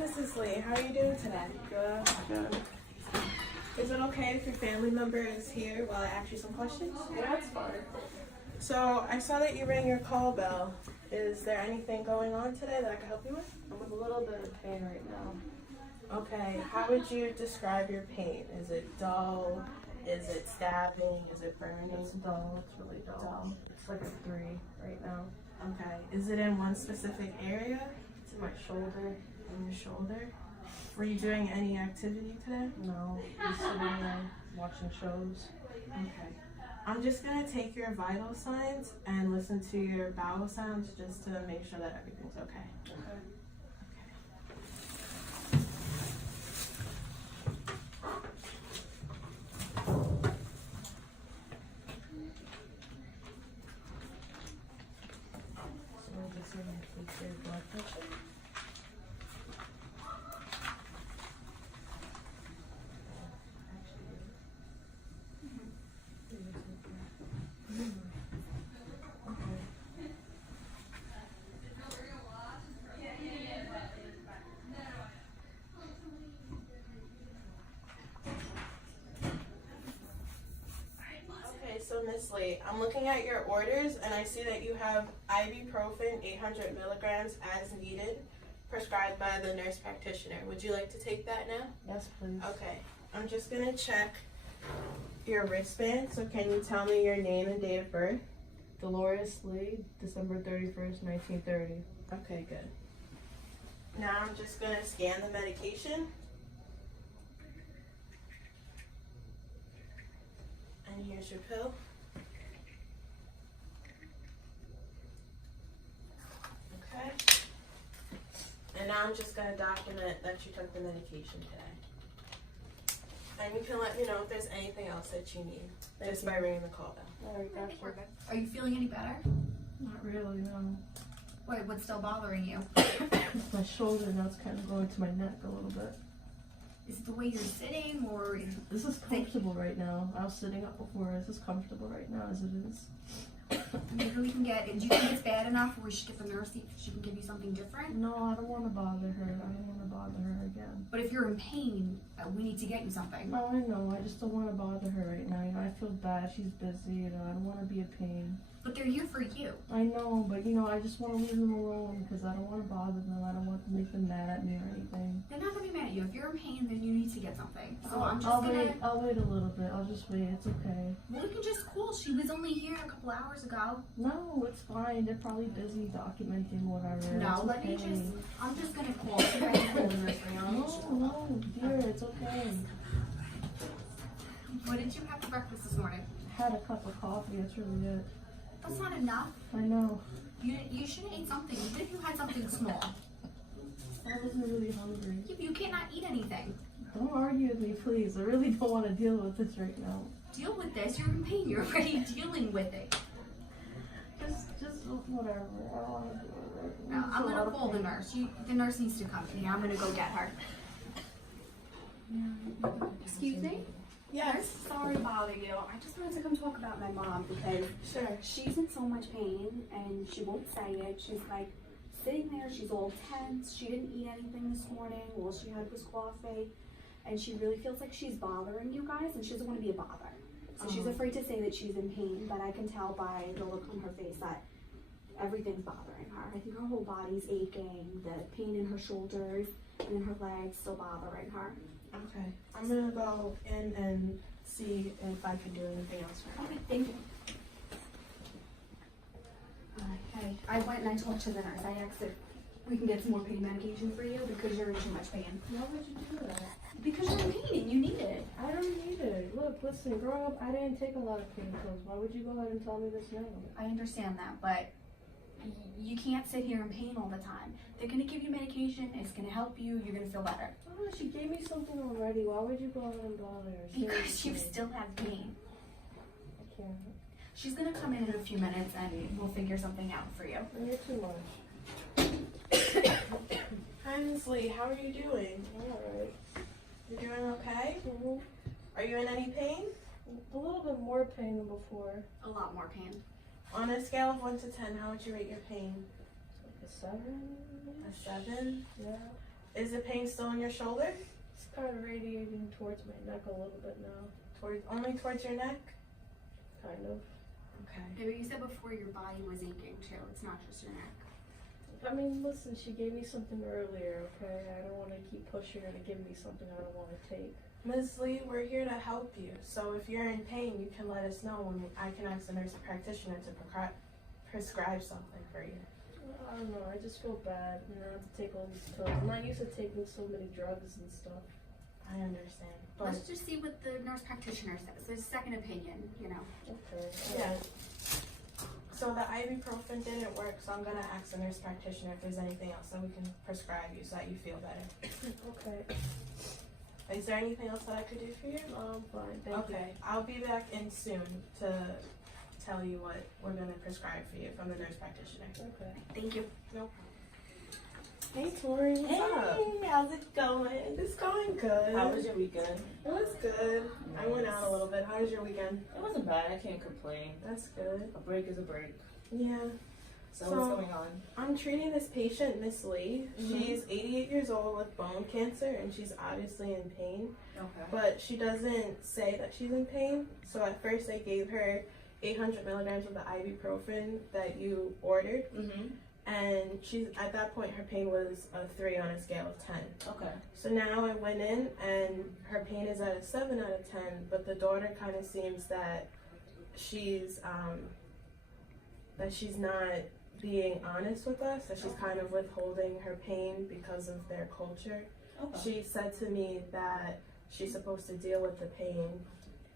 Mrs. Lee. How are you doing today? Good. Is it okay if your family member is here while I ask you some questions? Yeah, that's fine. So, I saw that you rang your call bell. Is there anything going on today that I can help you with? I'm with a little bit of pain right now. Okay, how would you describe your pain? Is it dull? Is it stabbing? Is it burning? It's dull. It's really dull. It's like a 3 right now. Okay, is it in one specific area? It's in my shoulder. In your shoulder? Were you doing any activity today? No, just sitting there watching shows. Okay. I'm just gonna take your vital signs and listen to your bowel sounds just to make sure that everything's okay. Okay. So we're just gonna take your blood pressure. Okay, so Miss Lee, I'm looking at your orders and I see that you have ibuprofen 800 milligrams as needed, prescribed by the nurse practitioner. Would you like to take that now? Yes, please. Okay, I'm just gonna check your wristband. So can you tell me your name and date of birth? Dolores Lee, December 31st, 1930. Okay, good. Now I'm just gonna scan the medication. And here's your pill. Okay. And now I'm just gonna document that you took the medication today. And you can let me know if there's anything else that you need just by ringing the call bell. Alright, I that's think we're good. Are you feeling any better? not really, no. What's still bothering you? It's my shoulder now, it's kind of going to my neck a little bit. Is it the way you're sitting, or This is comfortable right now. I was sitting up before. This is comfortable right now as it is. maybe we can get? Do you think it's bad enough where we should get the nurse, see if she can give you something different? No, I don't want to bother her. I don't want to bother her again. But if you're in pain, we need to get you something. No, I know. I just don't want to bother her right now. You know, I feel bad. She's busy. You know, I don't want to be a pain. But they're here for you. I know, but you know, I just want to leave them alone because I don't want to bother them. I don't want to make them mad at me or anything. They're not gonna be mad at you. If you're in pain, then you need to get something. So I'm just I'll gonna. wait. I'll wait a little bit. I'll just wait. It's okay. Well, we can just call. She was only here a couple hours ago. No, it's fine. They're probably busy documenting whatever. No, It's let me okay. just. I'm just gonna call. See if I can call the nurse right now. No, dear, it's okay. What did you have for breakfast this morning? Had a cup of coffee. That's really it. That's not enough. I know. You should have ate something, even if you had something small. I wasn't really hungry. Yeah, but you cannot eat anything. Don't argue with me, please. I really don't want to deal with this right now. Deal with this. You're in pain. You're already dealing with it. Just whatever. I don't want to do it right No, now. I'm gonna call the nurse. The nurse needs to come in here. I'm gonna go get her. Excuse me? Yes. Sorry to bother you. I just wanted to come talk about my mom because Sure. she's in so much pain and she won't say it. She's like sitting there, she's all tense. She didn't eat anything this morning. All she had was coffee. And she really feels like she's bothering you guys and she doesn't want to be a bother. So she's afraid to say that she's in pain, but I can tell by the look on her face that everything's bothering her. I think her whole body's aching, the pain in her shoulders and in her legs still bothering her. Okay. I'm gonna go in and see if I can do anything else for her. Okay, thank you. Hey, I went and I talked to the nurse. I asked if we can get some more pain medication for you because you're in too much pain. Why would you do that? Because you're in pain and you need it. I don't need it. Look, listen, growing up, I didn't take a lot of pain pills. Why would you go ahead and tell me this now? I understand that, but you can't sit here in pain all the time. They're gonna give you medication. It's gonna help you. You're gonna feel better. Oh, she gave me something already. Why would you go ahead and bother her? Because you Seriously. still have pain. I can't. She's gonna come in a few minutes and we'll figure something out for you. You're too much. Hi, Ms. Lee. How are you doing? I'm alright. You're doing okay? Mm-hmm. Are you in any pain? A little bit more pain than before. A lot more pain. On a scale of 1 to 10, how would you rate your pain? Like a 7? A 7? Yeah. Is the pain still in your shoulder? It's kind of radiating towards my neck a little bit now. Only towards your neck? Kind of. Okay. Yeah, but you said before your body was aching too. It's not just your neck. I mean, listen, she gave me something earlier, okay? I don't want to keep pushing her to give me something I don't want to take. Ms. Lee, we're here to help you. So if you're in pain, you can let us know and I can ask the nurse practitioner to prescribe something for you. I don't know, I just feel bad, you know, I have to take all these pills. I'm not used to taking so many drugs and stuff. I understand. But Let's just see what the nurse practitioner says. There's a second opinion, you know. Okay. yeah. So the ibuprofen didn't work, so I'm gonna ask the nurse practitioner if there's anything else that we can prescribe you so that you feel better. Okay. Is there anything else that I could do for you? I'm fine, thank you. Okay, I'll be back in soon to tell you what we're gonna prescribe for you from the nurse practitioner. Okay. Thank you. Hey Tori, what's up? Hey, how's it going? It's going good. How was your weekend? It was good. I went out a little bit. How was your weekend? It wasn't bad. I can't complain. That's good. A break is a break. Yeah. So, So- what's going on? I'm treating this patient, Miss Lee. Mhm. She's 88 years old with bone cancer and she's obviously in pain. Okay. But she doesn't say that she's in pain. So at first I gave her 800 milligrams of the ibuprofen that you ordered. Mm-hmm. And she's at that point her pain was a 3 on a scale of 10. Okay. So now I went in and her pain is at a 7 out of 10, but the daughter kind of seems that she's not being honest with us, that she's kind of withholding her pain because of their culture. Okay. She said to me that she's supposed to deal with the pain,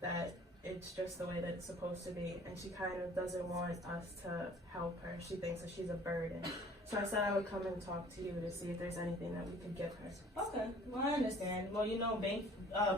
that it's just the way that it's supposed to be, and she kind of doesn't want us to help her. She thinks that she's a burden. So I said I would come and talk to you to see if there's anything that we could give her. Okay. Well, I understand. Well, you know,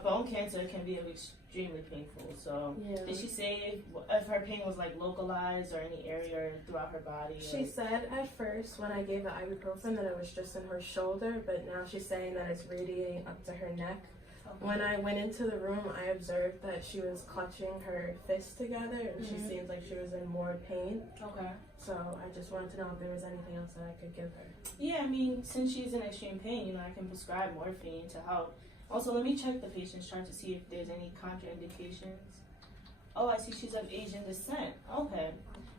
bone cancer can be extremely painful. So, Yeah. did she say if her pain was like localized or any area throughout her body? She said at first when I gave the ibuprofen that it was just in her shoulder, but now she's saying that it's radiating up to her neck. Okay. When I went into the room, I observed that she was clutching her fists together and she Mhm. seemed like she was in more pain. Okay. So I just wanted to know if there was anything else that I could give her. Yeah, I mean, since she's in extreme pain, you know, I can prescribe morphine to help. Also, let me check the patient's chart to see if there's any contraindications. Oh, I see she's of Asian descent. Okay.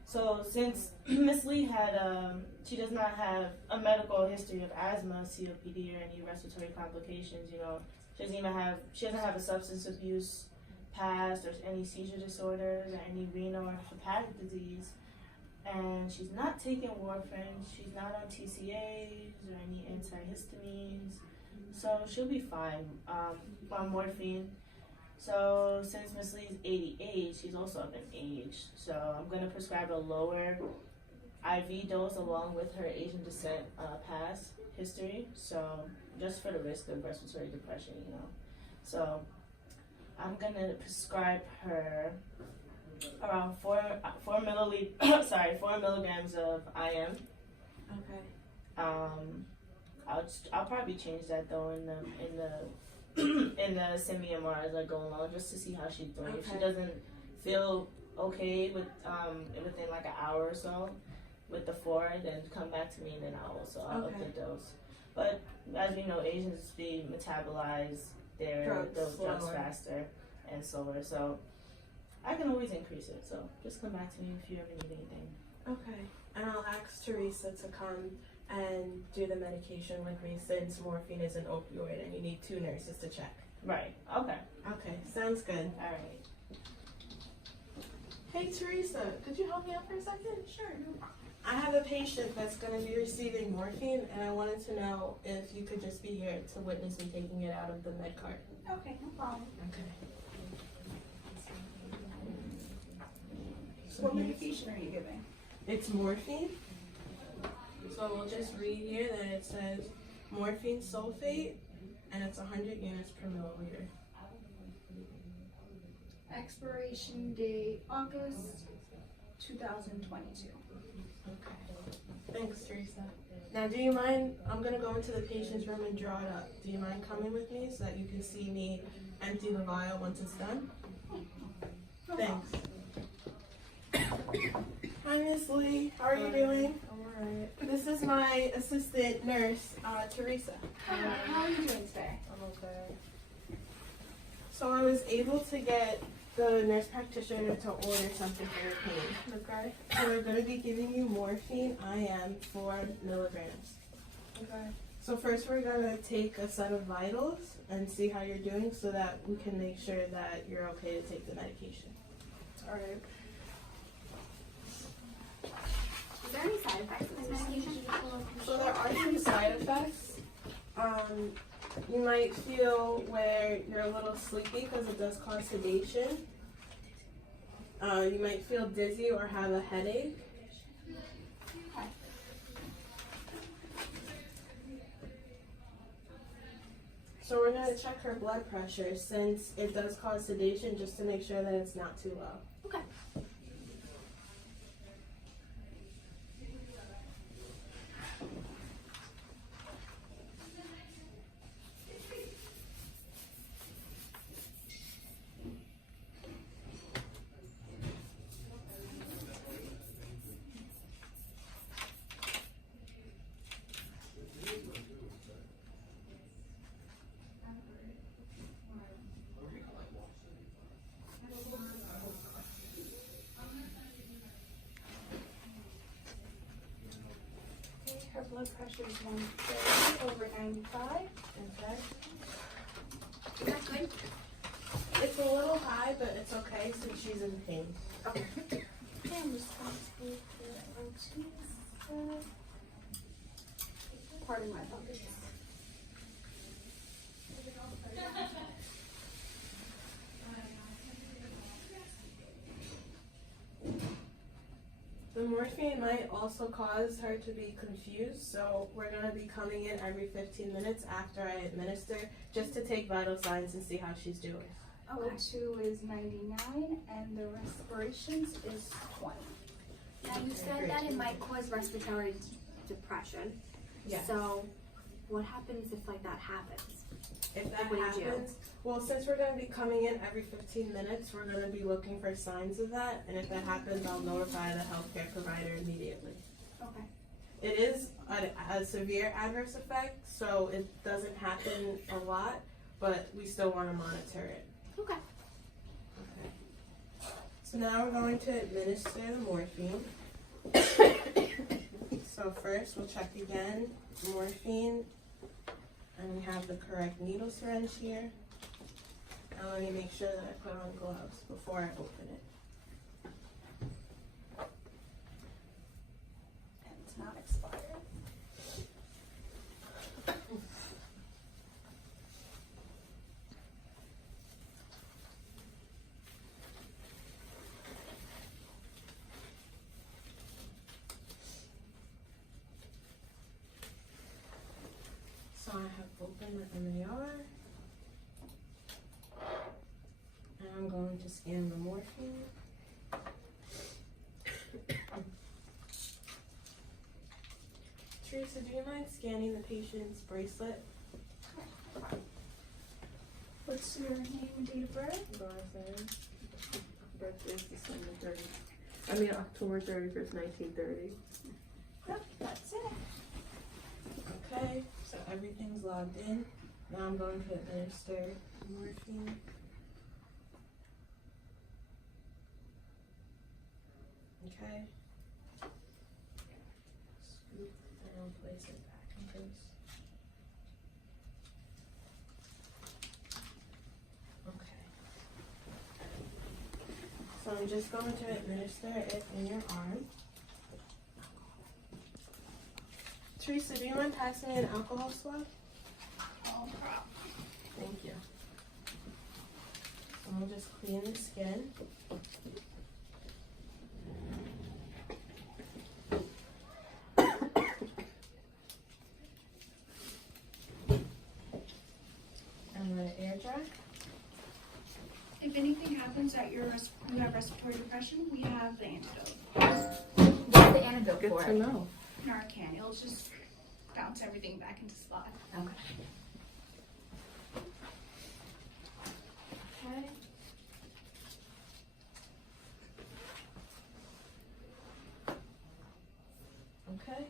So since Miss Lee had, she does not have a medical history of asthma, COPD, or any respiratory complications, you know, she doesn't have a substance abuse past or any seizure disorders or any renal or hepatic disease. And she's not taking warfarin, she's not on TCAs or any antihistamines, so she'll be fine on morphine. So since Miss Lee's 88, she's also of an age, so I'm gonna prescribe a lower IV dose along with her Asian descent past history, so just for the risk of respiratory depression, you know. So I'm gonna prescribe her around 4 milligrams of IM. Okay. I'll probably change that though in the semi-MR as I go along, just to see how she's doing. If she Okay. doesn't feel okay with within like an hour or so with the 4, then come back to me and then I'll up Okay. the dose. But as we know, Asians metabolize those drugs slower. faster and slower, so I can always increase it. So just come back to me if you ever need anything. Okay. And I'll ask Teresa to come and do the medication with me since morphine is an opioid and you need 2 nurses to check. Right. Okay. Okay, sounds good. All right. Hey Teresa, could you help me out for a second? Sure. I have a patient that's going to be receiving morphine and I wanted to know if you could just be here to witness me taking it out of the med cart. Okay, no problem. Okay. What medication are you giving? It's morphine. So we'll just read here that it says morphine sulfate and it's 100 units per milliliter. Expiration date August 2022. Okay. Thanks, Teresa. Now, do you mind? I'm gonna go into the patient's room and draw it up. Do you mind coming with me so that you can see me empty the vial once it's done? Thanks. Hi, Miss Lee. How are you doing? I'm alright. This is my assistant nurse. nurse, Teresa. Hi, how are you doing today? I'm okay. So I was able to get the nurse practitioner to order something for your pain. Okay. So we're going to be giving you morphine IM 4 milligrams. Okay. So first we're going to take a set of vitals and see how you're doing so that we can make sure that you're okay to take the medication. Alright. Is there any side effects of this medication? So there are some side effects. You might feel where you're a little sleepy because it does cause sedation. You might feel dizzy or have a headache. So we're going to check her blood pressure since it does cause sedation just to make sure that it's not too low. Okay. Her blood pressure is 130 over 95. Okay. Is that good? It's a little high, but it's okay since she's in pain. Okay. I am responsible for O2. Pardon my thoughts. The morphine might also cause her to be confused, so we're going to be coming in every 15 minutes after I administer just to take vital signs and see how she's doing. Okay. O2 is 99 and the respirations is 20. Now you said that it might cause respiratory depression. Yes. So what happens if like that happens? If that What do you do? happens, well, since we're going to be coming in every 15 minutes, we're going to be looking for signs of that, and if that happens, I'll notify the healthcare provider immediately. Okay. It is a severe adverse effect, so it doesn't happen a lot, but we still want to monitor it. Okay. Okay. So now we're going to administer the morphine. So first we'll check again, morphine, and we have the correct needle syringe here. Now let me make sure that I put on gloves before I open it. And it's not expired. So I have opened the MAR. And I'm going to scan the morphine. Teresa, do you mind scanning the patient's bracelet? What's your name and date of birth? Garza. Birthday is December 30. I mean October 31st, 1930. Yep, that's it. Okay, so everything's logged in. Now I'm going to administer morphine. Okay. Scoop and I'll place it back in place. Okay. So I'm just going to administer it in your arm. Teresa, do you mind passing me an alcohol swab? No problem. Thank you. And we'll just clean the skin. And let it air dry. If anything happens at you have respiratory depression, we have the antidote. What's the antidote Good for to it? know. Narcan. It'll just bounce everything back into spot. Okay. Okay. Okay.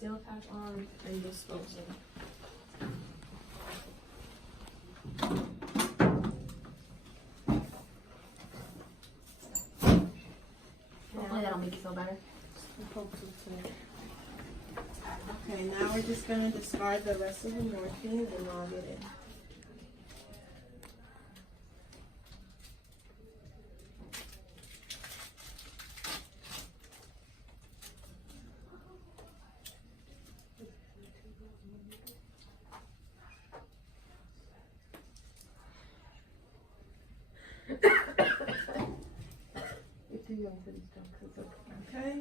seal cap on and disposing. Hopefully that'll make you feel better. Okay, now we're just gonna discard the rest of the morphine and log it in. Okay,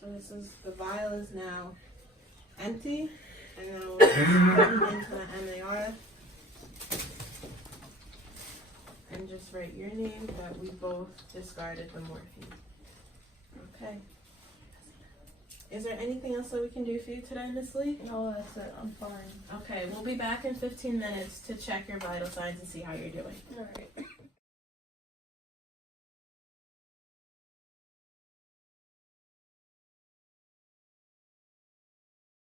so this is, the vial is now empty, and now we'll put it into the MAR. And just write your name that we both discarded the morphine. Okay. Is there anything else that we can do for you today, Miss Lee? No, that's it. I'm fine. Okay, we'll be back in 15 minutes to check your vital signs and see how you're doing. Alright.